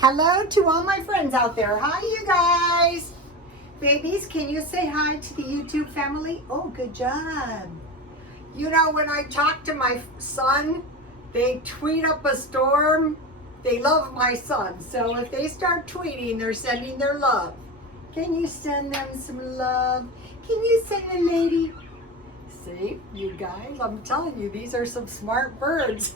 Hello to all my friends out there. Hi, you guys. Babies, can you say hi to the YouTube family? Oh, good job. You know, when I talk to my son, they tweet up a storm. They love my son. So if they start tweeting, they're sending their love. Can you send them some love? Can you send a lady? See, you guys, I'm telling you, these are some smart birds.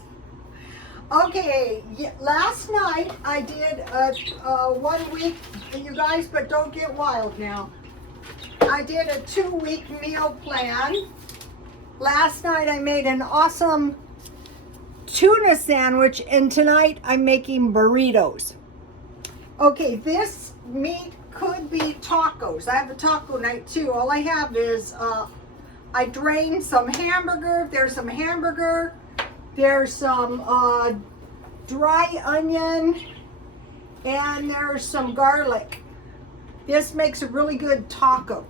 Okay, last night I did a 1 week, you guys, but don't get wild now. I did a 2-week meal plan. Last night I made an awesome tuna sandwich, and tonight I'm making burritos. Okay, this meat could be tacos. I have a taco night too. All I have is, I drained some hamburger. There's some hamburger. There's some dry onion, and there's some garlic. This makes a really good taco.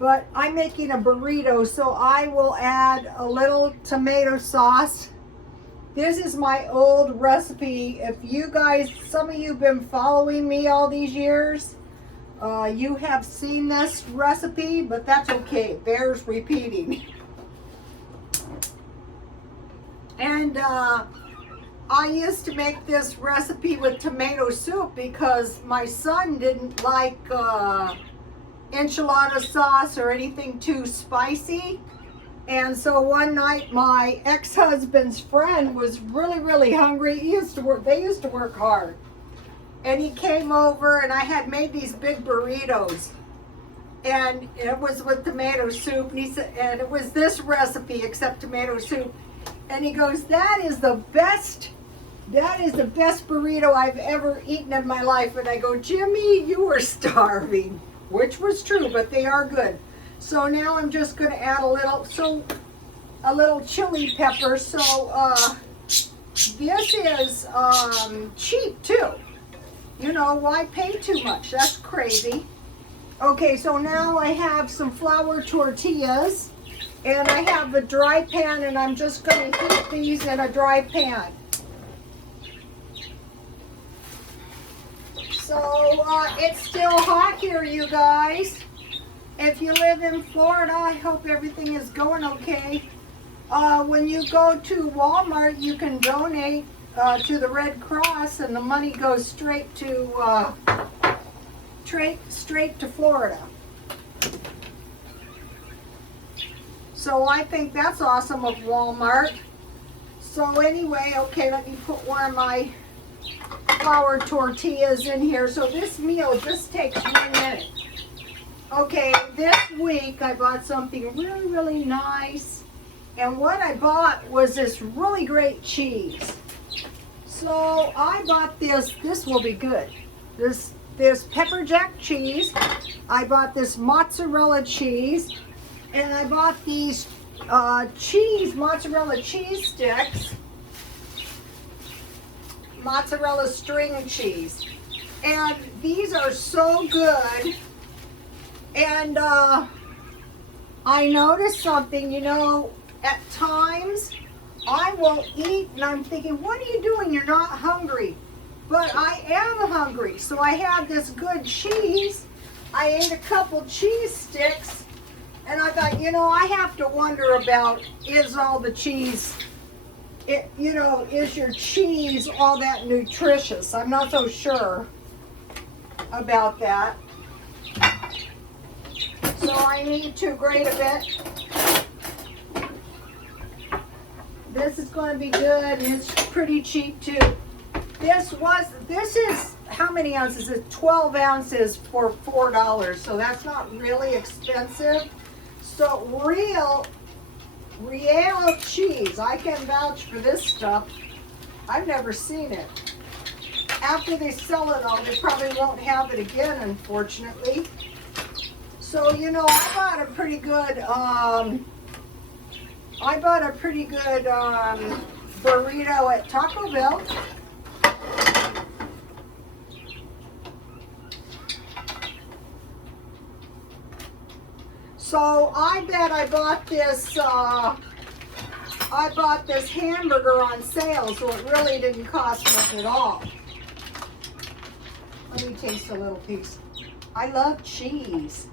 But I'm making a burrito, so I will add a little tomato sauce. This is my old recipe. If you guys, some of you have been following me all these years, you have seen this recipe, but that's okay. It bears repeating. And I used to make this recipe with tomato soup because my son didn't like enchilada sauce or anything too spicy. And so one night my ex-husband's friend was really hungry. They used to work hard. And he came over, and I had made these big burritos. And it was with tomato soup, and he said, and it was this recipe except tomato soup. And he goes, that is the best burrito I've ever eaten in my life. And I go, Jimmy, you were starving, which was true, but they are good. So now I'm just going to add a little chili pepper. So this is cheap too. You know, why pay too much? That's crazy. Okay, so now I have some flour tortillas. And I have a dry pan, and I'm just going to heat these in a dry pan. So it's still hot here, you guys. If you live in Florida, I hope everything is going okay. When you go to Walmart, you can donate to the Red Cross, and the money goes straight to Florida. So I think that's awesome of Walmart. So anyway, okay, let me put one of my flour tortillas in here. So this meal just takes 1 minute. Okay, this week I bought something really nice. And what I bought was this really great cheese. So I bought this will be good. This pepper jack cheese. I bought this mozzarella cheese. And I bought these mozzarella cheese sticks, mozzarella string cheese. And these are so good. And I noticed something, you know, at times I will eat and I'm thinking, what are you doing? You're not hungry. But I am hungry. So I have this good cheese. I ate a couple cheese sticks. And I thought, you know, I have to wonder about, is all the cheese, is your cheese all that nutritious? I'm not so sure about that. So I need to grate a bit. This is going to be good, and it's pretty cheap too. This is, how many ounces? It's 12 ounces for $4, so that's not really expensive. So real cheese. I can vouch for this stuff. I've never seen it. After they sell it all, they probably won't have it again, unfortunately. So, you know, I bought a pretty good burrito at Taco Bell. So I bet I bought this hamburger on sale, so it really didn't cost much at all. Let me taste a little piece. I love cheese.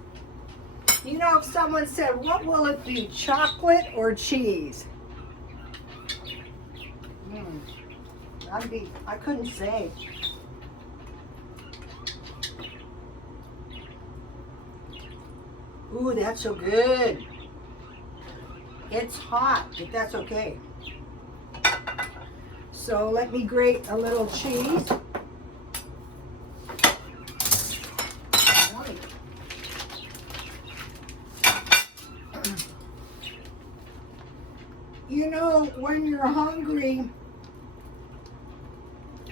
You know, if someone said, what will it be, chocolate or cheese? I couldn't say. Ooh, that's so good. It's hot, but that's okay. So let me grate a little cheese. You know, when you're hungry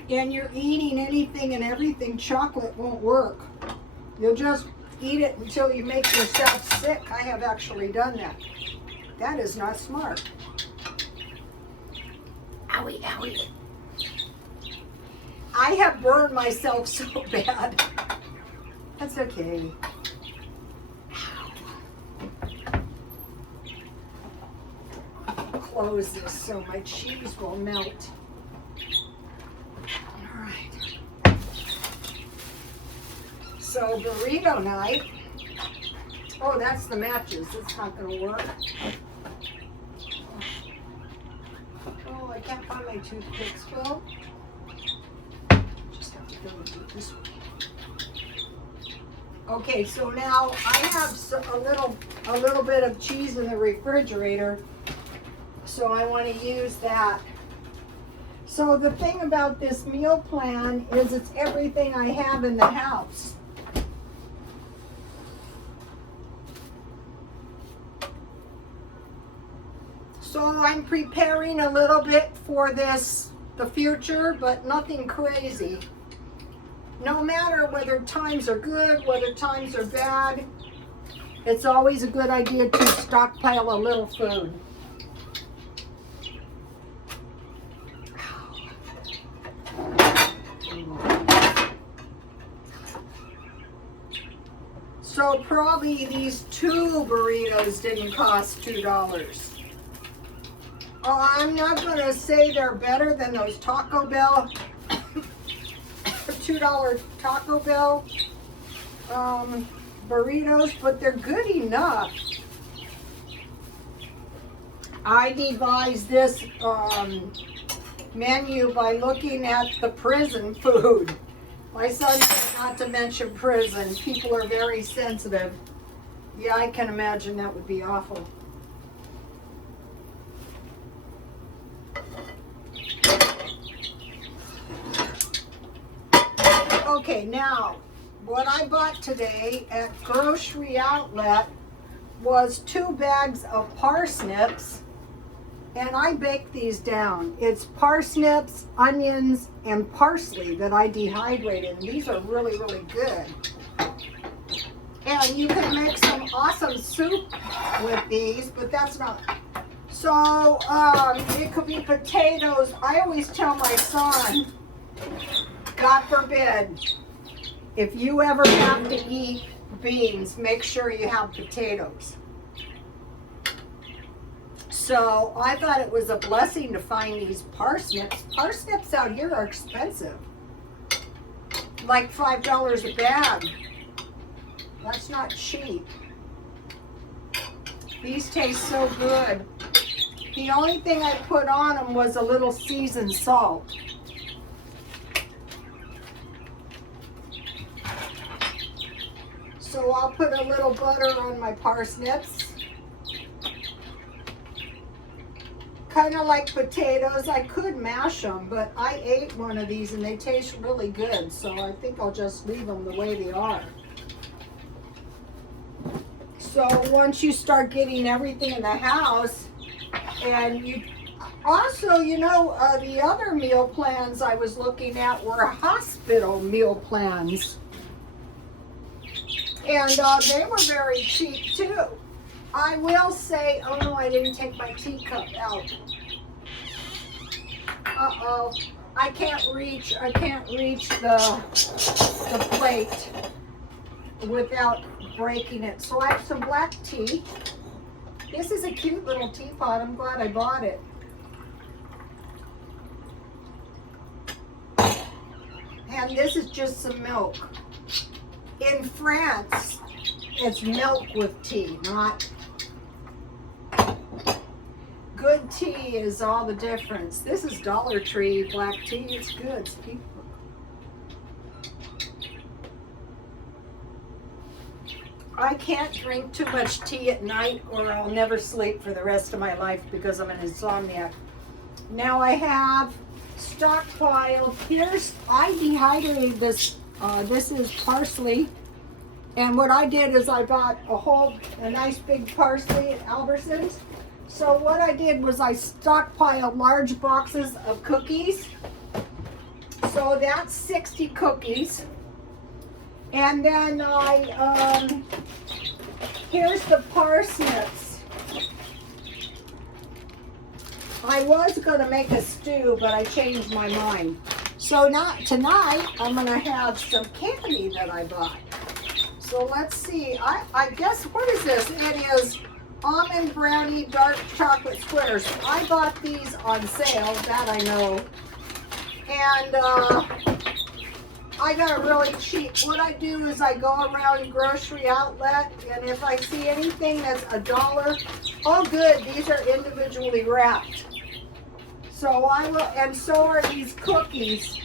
and you're eating anything and everything, chocolate won't work. You'll just eat it until you make yourself sick. I have actually done that. That is not smart. Owie, owie. I have burned myself so bad. That's okay. Close this so my cheese will melt. All right. So burrito knife. Oh, that's the matches. It's not going to work. Oh, I can't find my toothpicks. Well, just have to go and do it this way. Okay, so now I have a little bit of cheese in the refrigerator. So I want to use that. So the thing about this meal plan is it's everything I have in the house. So I'm preparing a little bit for the future, but nothing crazy. No matter whether times are good, whether times are bad, it's always a good idea to stockpile a little food. So probably these 2 burritos didn't cost $2. Oh, I'm not going to say they're better than those Taco Bell, $2 Taco Bell burritos, but they're good enough. I devised this menu by looking at the prison food. My son said not to mention prison. People are very sensitive. Yeah, I can imagine that would be awful. Okay, now, what I bought today at Grocery Outlet was 2 bags of parsnips, and I baked these down. It's parsnips, onions, and parsley that I dehydrated, and these are really, really good. And you can make some awesome soup with these, but that's not. So, it could be potatoes. I always tell my son, God forbid, if you ever have to eat beans, make sure you have potatoes. So I thought it was a blessing to find these parsnips. Parsnips out here are expensive. Like $5 a bag. That's not cheap. These taste so good. The only thing I put on them was a little seasoned salt. So I'll put a little butter on my parsnips. Kind of like potatoes. I could mash them, but I ate one of these and they taste really good. So I think I'll just leave them the way they are. So once you start getting everything in the house, and you also, you know, the other meal plans I was looking at were hospital meal plans. And they were very cheap too. I will say, oh no, I didn't take my teacup out. Uh-oh, I can't reach the plate without breaking it. So I have some black tea. This is a cute little teapot. I'm glad I bought it. And this is just some milk. In France, it's milk with tea, not good tea is all the difference. This is Dollar Tree black tea. It's good. I can't drink too much tea at night or I'll never sleep for the rest of my life because I'm an insomniac. Now I have Stockpile. I dehydrated this. This is parsley. And what I did is I bought a nice big parsley at Albertsons. So what I did was I stockpiled large boxes of cookies. So that's 60 cookies. And then here's the parsnips. I was going to make a stew, but I changed my mind. So tonight, I'm going to have some candy that I bought. So let's see. I guess, what is this? It is almond brownie dark chocolate squares. I bought these on sale, that I know. And I got it really cheap. What I do is I go around grocery outlet, and if I see anything that's $1, oh good, these are individually wrapped. So I will, and so are these cookies.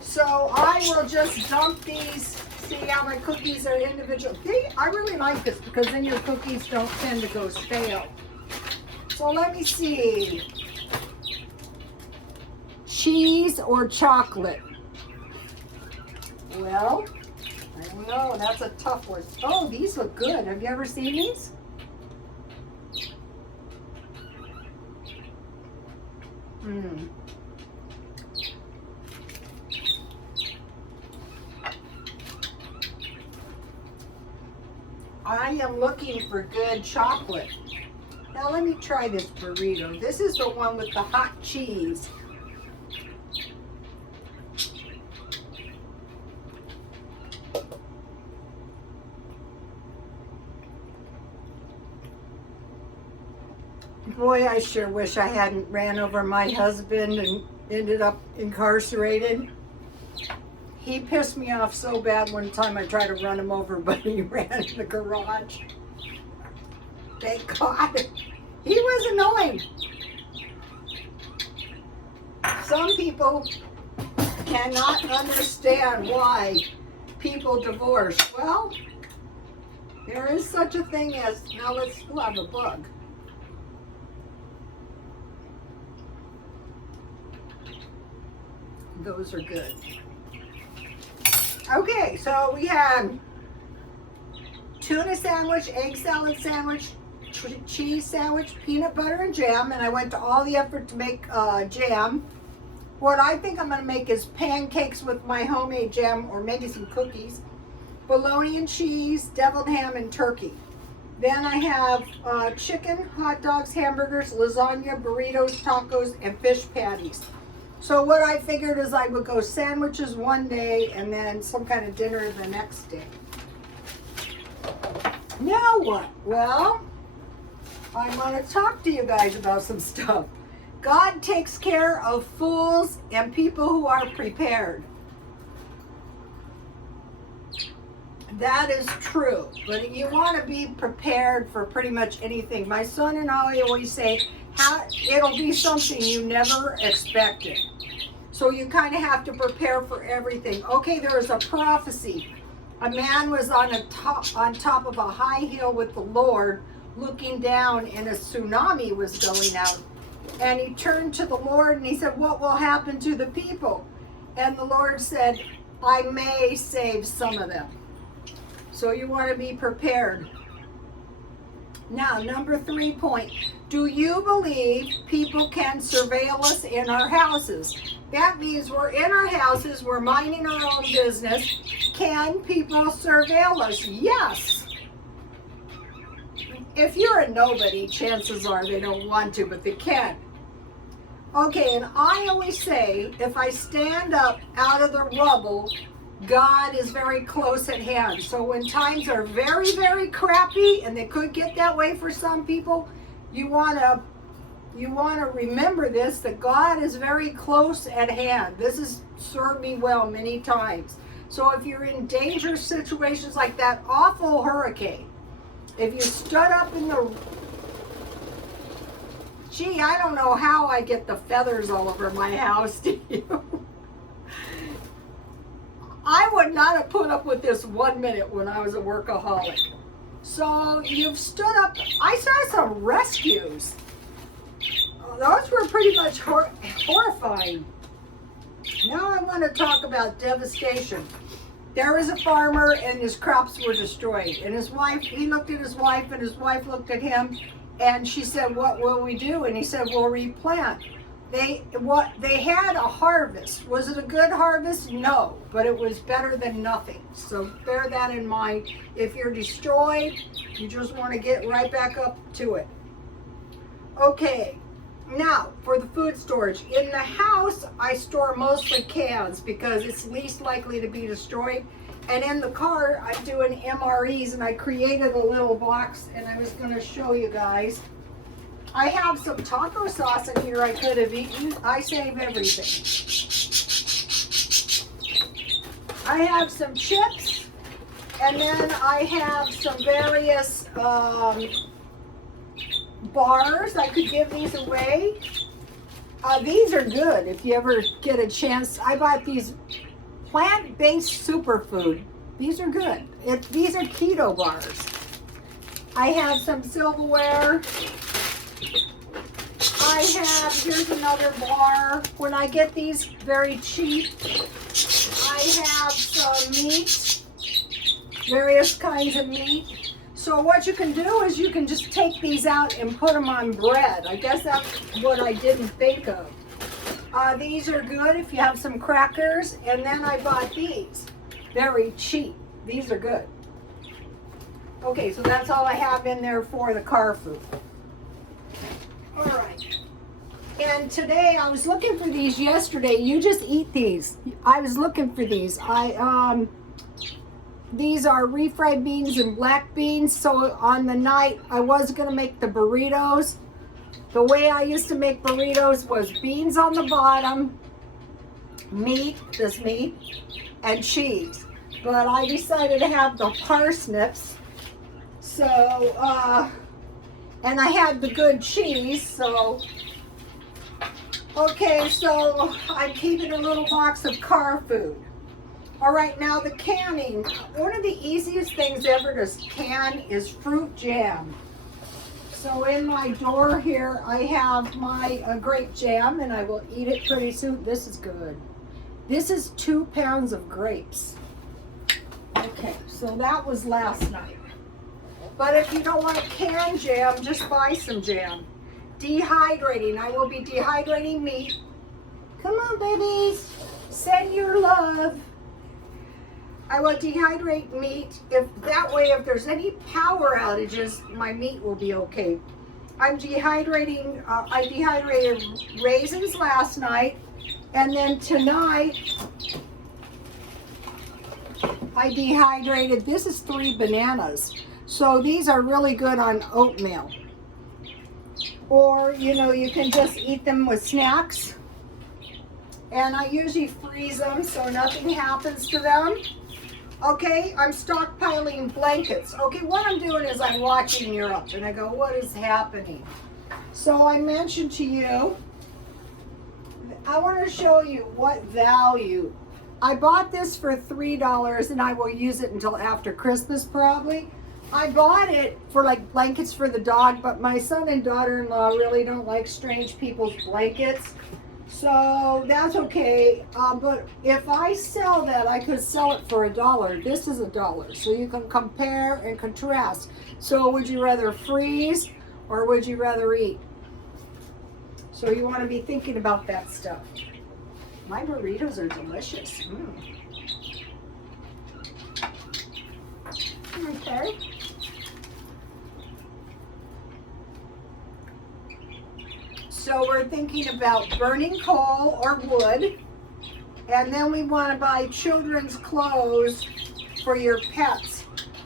So I will just dump these. See how my cookies are individual. I really like this because then your cookies don't tend to go stale. So let me see. Cheese or chocolate? Well, I don't know. That's a tough one. Oh, these look good. Have you ever seen these? I am looking for good chocolate. Now let me try this burrito. This is the one with the hot cheese. Boy, I sure wish I hadn't ran over my husband and ended up incarcerated. He pissed me off so bad one time I tried to run him over, but he ran in the garage. Thank God. He was annoying. Some people cannot understand why people divorce. Well, there is such a thing as, now let's have a bug. Those are good. Okay, so we had tuna sandwich, egg salad sandwich, cheese sandwich, peanut butter and jam, and I went to all the effort to make jam. What I think I'm going to make is pancakes with my homemade jam, or maybe some cookies, bologna and cheese, deviled ham and turkey. Then I have chicken, hot dogs, hamburgers, lasagna, burritos, tacos, and fish patties. So what I figured is I would go sandwiches one day and then some kind of dinner the next day. Now what? Well, I want to talk to you guys about some stuff. God takes care of fools and people who are prepared. That is true, but you want to be prepared for pretty much anything. My son and I always say, it'll be something you never expected. So you kind of have to prepare for everything. Okay, there was a prophecy. A man was on top of a high hill with the Lord, looking down, and a tsunami was going out. And he turned to the Lord and he said, what will happen to the people? And the Lord said, I may save some of them. So you want to be prepared. Now, number 3 point. Do you believe people can surveil us in our houses? That means we're in our houses, we're minding our own business. Can people surveil us? Yes. If you're a nobody, chances are they don't want to, but they can. Okay, and I always say, if I stand up out of the rubble, God is very close at hand. So when times are very, very crappy, and they could get that way for some people, you want to you want to remember this, that God is very close at hand. This has served me well many times. So if you're in dangerous situations like that awful hurricane, if you stood up in the... Gee, I don't know how I get the feathers all over my house, do you? I would not have put up with this 1 minute when I was a workaholic. So you've stood up. I saw some rescues. Those were pretty much horrifying. Now I want to talk about devastation. There was a farmer and his crops were destroyed. And his wife, he looked at his wife and his wife looked at him and she said, "What will we do?" And he said, "We'll replant." They had a harvest. Was it a good harvest? No, but it was better than nothing. So bear that in mind. If you're destroyed, you just want to get right back up to it. Okay, now for the food storage. In the house, I store mostly cans because it's least likely to be destroyed. And in the car, I'm doing MREs, and I created a little box, and I was going to show you guys. I have some taco sauce in here I could have eaten. I save everything. I have some chips, and then I have some various bars. I could give these away. These are good if you ever get a chance. I bought these plant-based superfood. These are good. These are keto bars. I have some silverware. Here's another bar. When I get these very cheap, I have some meat, various kinds of meat. So what you can do is you can just take these out and put them on bread. I guess that's what I didn't think of. These are good if you have some crackers. And then I bought these, very cheap. These are good. Okay, so that's all I have in there for the car food. All right. And today, I was looking for these yesterday. You just eat these. I was looking for these. These are refried beans and black beans. So on the night, I was going to make the burritos. The way I used to make burritos was beans on the bottom, meat, and cheese. But I decided to have the parsnips. So, and I had the good cheese, so... Okay, so I'm keeping a little box of car food. All right, now the canning. One of the easiest things ever to can is fruit jam. So in my door here, I have my grape jam, and I will eat it pretty soon. This is good. This is 2 pounds of grapes. Okay, so that was last night. But if you don't want canned jam, just buy some jam. Dehydrating. I will be dehydrating meat. Come on, babies. Send your love. I will dehydrate meat. If there's any power outages, my meat will be okay. I'm dehydrating. I dehydrated raisins last night, and then tonight I dehydrated. This is 3 bananas. So these are really good on oatmeal. Or, you can just eat them with snacks. And I usually freeze them so nothing happens to them. Okay, I'm stockpiling blankets. Okay, what I'm doing is I'm watching Europe and I go, what is happening? So I mentioned to you, I want to show you what value. I bought this for $3 and I will use it until after Christmas probably. I bought it for like blankets for the dog, but my son and daughter-in-law really don't like strange people's blankets. So that's okay. But if I sell that, I could sell it for $1. This is $1. So you can compare and contrast. So would you rather freeze or would you rather eat? So you want to be thinking about that stuff. My burritos are delicious. Okay. So we're thinking about burning coal or wood, and then we want to buy children's clothes for your pets.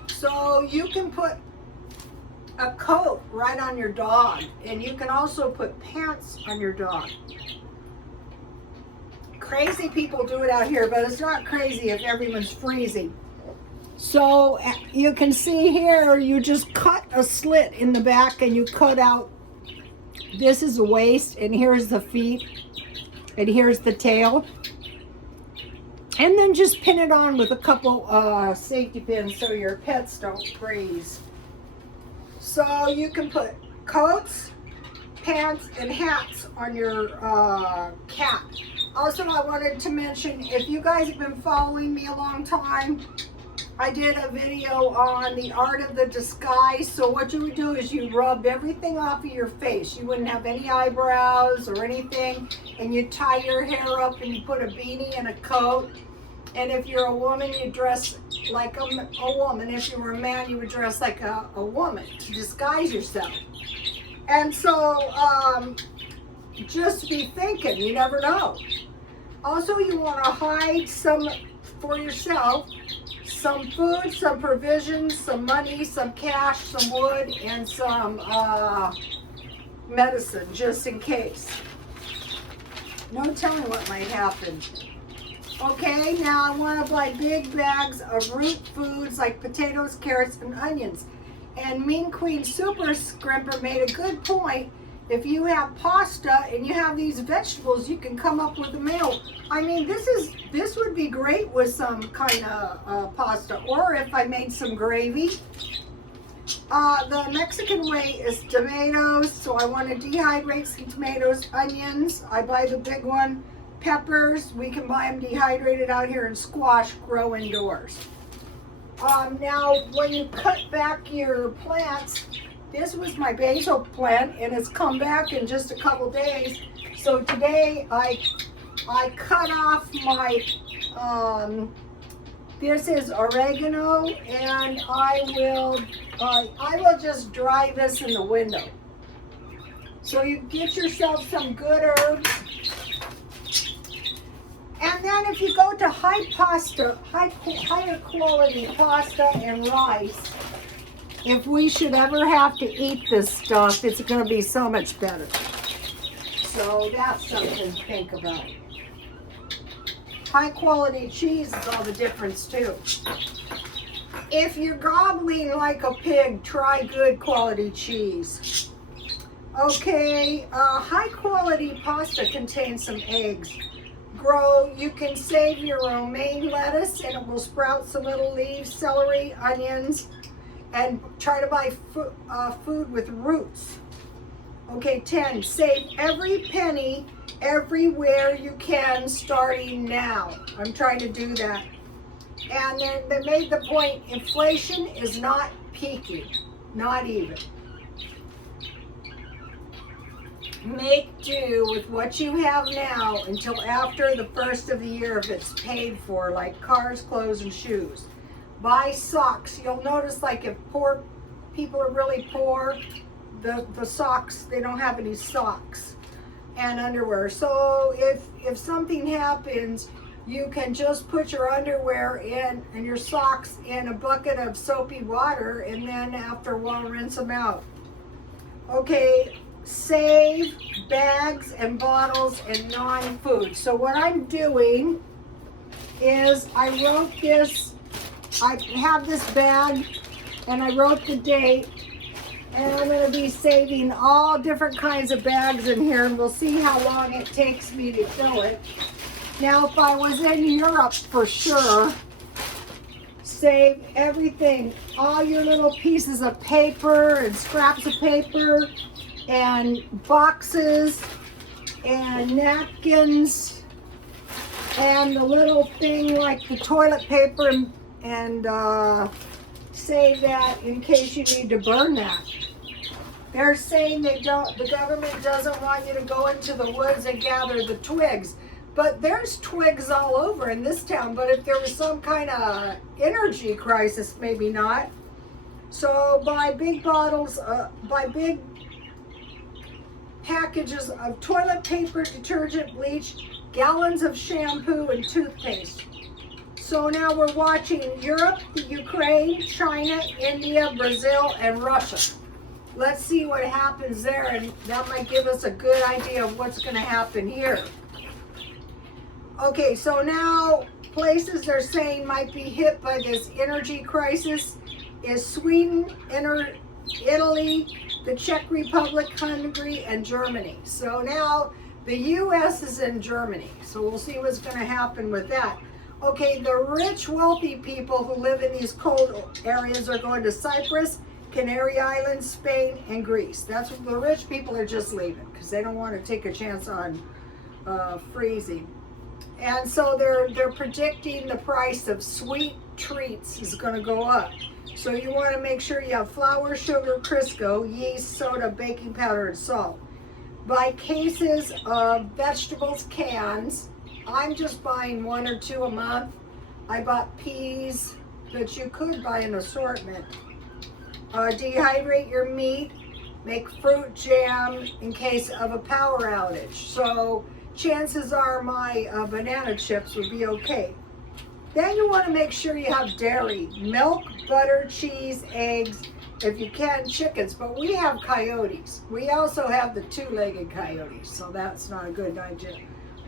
So you can put a coat right on your dog, and you can also put pants on your dog. Crazy people do it out here, but it's not crazy if everyone's freezing. So you can see here, you just cut a slit in the back and you cut out, this is the waist and here's the feet and here's the tail. And then just pin it on with a couple safety pins so your pets don't freeze. So you can put coats, pants, and hats on your cat. Also, I wanted to mention, if you guys have been following me a long time, I did a video on the art of the disguise. So what you would do is you rub everything off of your face. You wouldn't have any eyebrows or anything. And you tie your hair up and you put a beanie and a coat. And if you're a woman, you dress like a woman. If you were a man, you would dress like a woman to disguise yourself. And so just be thinking, you never know. Also, you want to hide some for yourself, some food, some provisions, some money, some cash, some wood, and some medicine, just in case. No telling what might happen. Okay, now I want to buy big bags of root foods like potatoes, carrots, and onions. And Mean Queen Super Scrimper made a good point. If you have pasta and you have these vegetables, you can come up with a meal. I mean, this would be great with some kind of pasta, or if I made some gravy. The Mexican way is tomatoes, so I want to dehydrate some tomatoes, onions. I buy the big one. Peppers, we can buy them dehydrated out here, and squash grow indoors. Now, when you cut back your plants, this was my basil plant, and it's come back in just a couple days. So today I cut off my, this is oregano, and I will just dry this in the window. So you get yourself some good herbs. And then if you go to higher quality pasta and rice, if we should ever have to eat this stuff, it's going to be so much better. So that's something to think about. High quality cheese is all the difference too. If you're gobbling like a pig, try good quality cheese. Okay, high quality pasta contains some eggs. You can save your romaine lettuce and it will sprout some little leaves, celery, onions, and try to buy food with roots. Okay, 10, save every penny everywhere you can starting now. I'm trying to do that. And they made the point, inflation is not peaking, not even. Make do with what you have now until after the first of the year if it's paid for, like cars, clothes, and shoes. Buy socks. You'll notice, like, if poor people are really poor, the socks, they don't have any socks and underwear. So if something happens, you can just put your underwear in and your socks in a bucket of soapy water, and then after a while rinse them out. Okay, save bags and bottles and non-food. So what I'm doing is I wrote this, I have this bag and I wrote the date, and I'm going to be saving all different kinds of bags in here, and we'll see how long it takes me to fill it. Now, if I was in Europe, for sure, save everything, all your little pieces of paper and scraps of paper and boxes and napkins and the little thing like the toilet paper, and save that in case you need to burn that. They're saying the government doesn't want you to go into the woods and gather the twigs. But there's twigs all over in this town. But if there was some kind of energy crisis, maybe not. So buy big bottles, buy big packages of toilet paper, detergent, bleach, gallons of shampoo, and toothpaste. So now we're watching Europe, the Ukraine, China, India, Brazil, and Russia. let's see what happens there, and that might give us a good idea of what's going to happen here. Okay, so now places they're saying might be hit by this energy crisis is Sweden, Italy, the Czech Republic, Hungary, and Germany. So now the U.S. is in Germany, so we'll see what's going to happen with that. Okay, the rich, wealthy people who live in these cold areas are going to Cyprus, Canary Islands, Spain, and Greece. That's what the rich people are just leaving because they don't want to take a chance on freezing. And so they're predicting the price of sweet treats is going to go up. So you want to make sure you have flour, sugar, Crisco, yeast, soda, baking powder, and salt. Buy cases of vegetables, cans. I'm just buying 1 or 2 a month. I bought peas, but you could buy an assortment. Dehydrate your meat. Make fruit jam in case of a power outage. So chances are my banana chips would be okay. Then you want to make sure you have dairy, milk, butter, cheese, eggs, if you can, chickens. But we have coyotes. We also have the 2-legged coyotes, so that's not a good idea.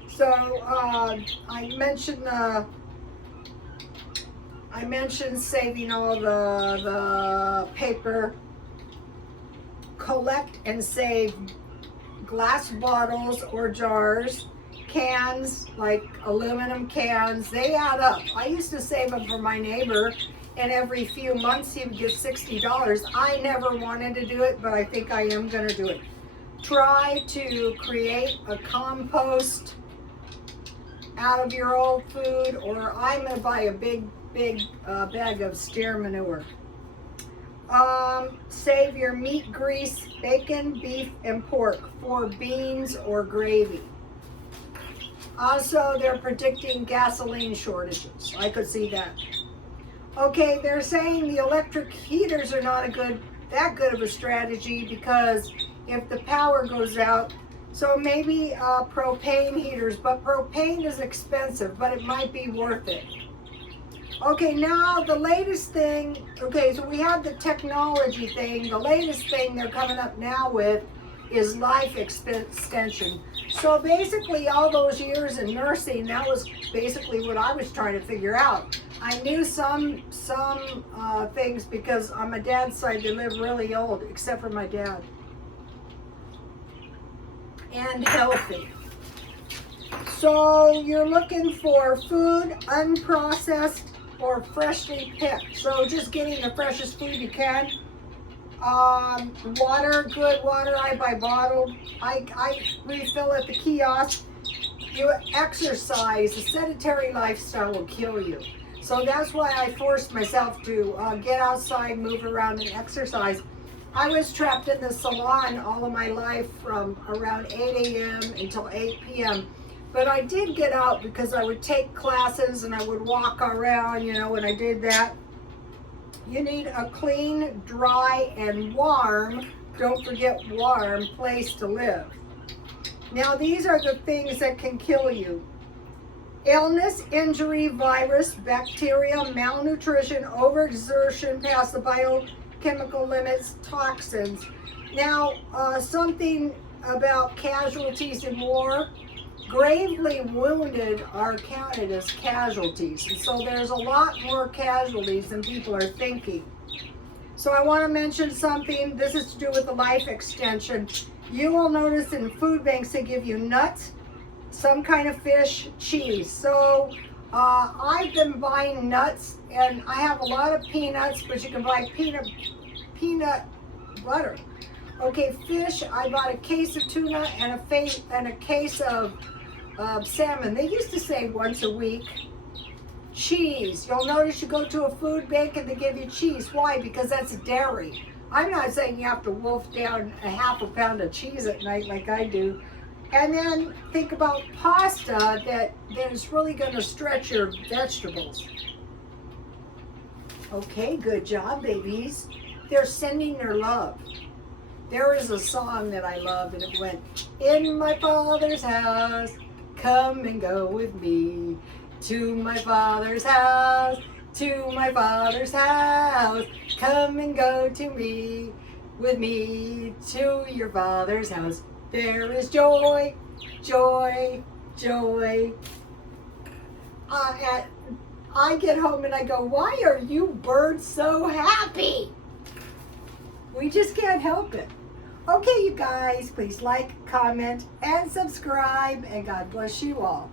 So I mentioned saving all the paper. Collect and save glass bottles or jars, cans, like aluminum cans. They add up. I used to save them for my neighbor, and every few months he would get $60. I never wanted to do it, but I think I am going to do it. Try to create a compost out of your old food, or I'm going to buy a big bag of steer manure. Save your meat, grease, bacon, beef, and pork for beans or gravy. Also, they're predicting gasoline shortages. I could see that. Okay, they're saying the electric heaters are not that good of a strategy because if the power goes out, so maybe propane heaters, but propane is expensive, but it might be worth it. Okay, now the latest thing, okay, so we have the technology thing. The latest thing they're coming up now with is life extension. So basically all those years in nursing, that was basically what I was trying to figure out. I knew some things because on my dad's side they live really old, except for my dad. And healthy. So you're looking for food, unprocessed or freshly picked. So just getting the freshest food you can. Water, good water, I buy bottled. I refill at the kiosk. You exercise. A sedentary lifestyle will kill you. So that's why I forced myself to get outside, move around, and exercise. I was trapped in the salon all of my life from around 8 a.m. until 8 p.m. But I did get out because I would take classes and I would walk around, you know, when I did that. You need a clean, dry, and warm, don't forget warm, place to live. Now these are the things that can kill you. Illness, injury, virus, bacteria, malnutrition, overexertion past the biochemical limits, toxins. Now, something about casualties in war. Gravely wounded are counted as casualties. And so there's a lot more casualties than people are thinking. So I want to mention something. This is to do with the life extension. You will notice in food banks they give you nuts, some kind of fish, cheese. So I've been buying nuts, and I have a lot of peanuts, but you can buy peanut butter. Okay, fish, I bought a case of tuna and a case of salmon. They used to say once a week. Cheese, you'll notice you go to a food bank and they give you cheese. Why? Because that's dairy. I'm not saying you have to wolf down a half a pound of cheese at night like I do. And then think about pasta that is really going to stretch your vegetables. Okay, good job, babies. They're sending their love. There is a song that I love, and it went, in my Father's house, come and go with me. To my Father's house, to my Father's house, come and go to me. with me to your Father's house. There is joy, joy, joy. I get home and I go, why are you birds so happy? We just can't help it. Okay, you guys, please like, comment, and subscribe, and God bless you all.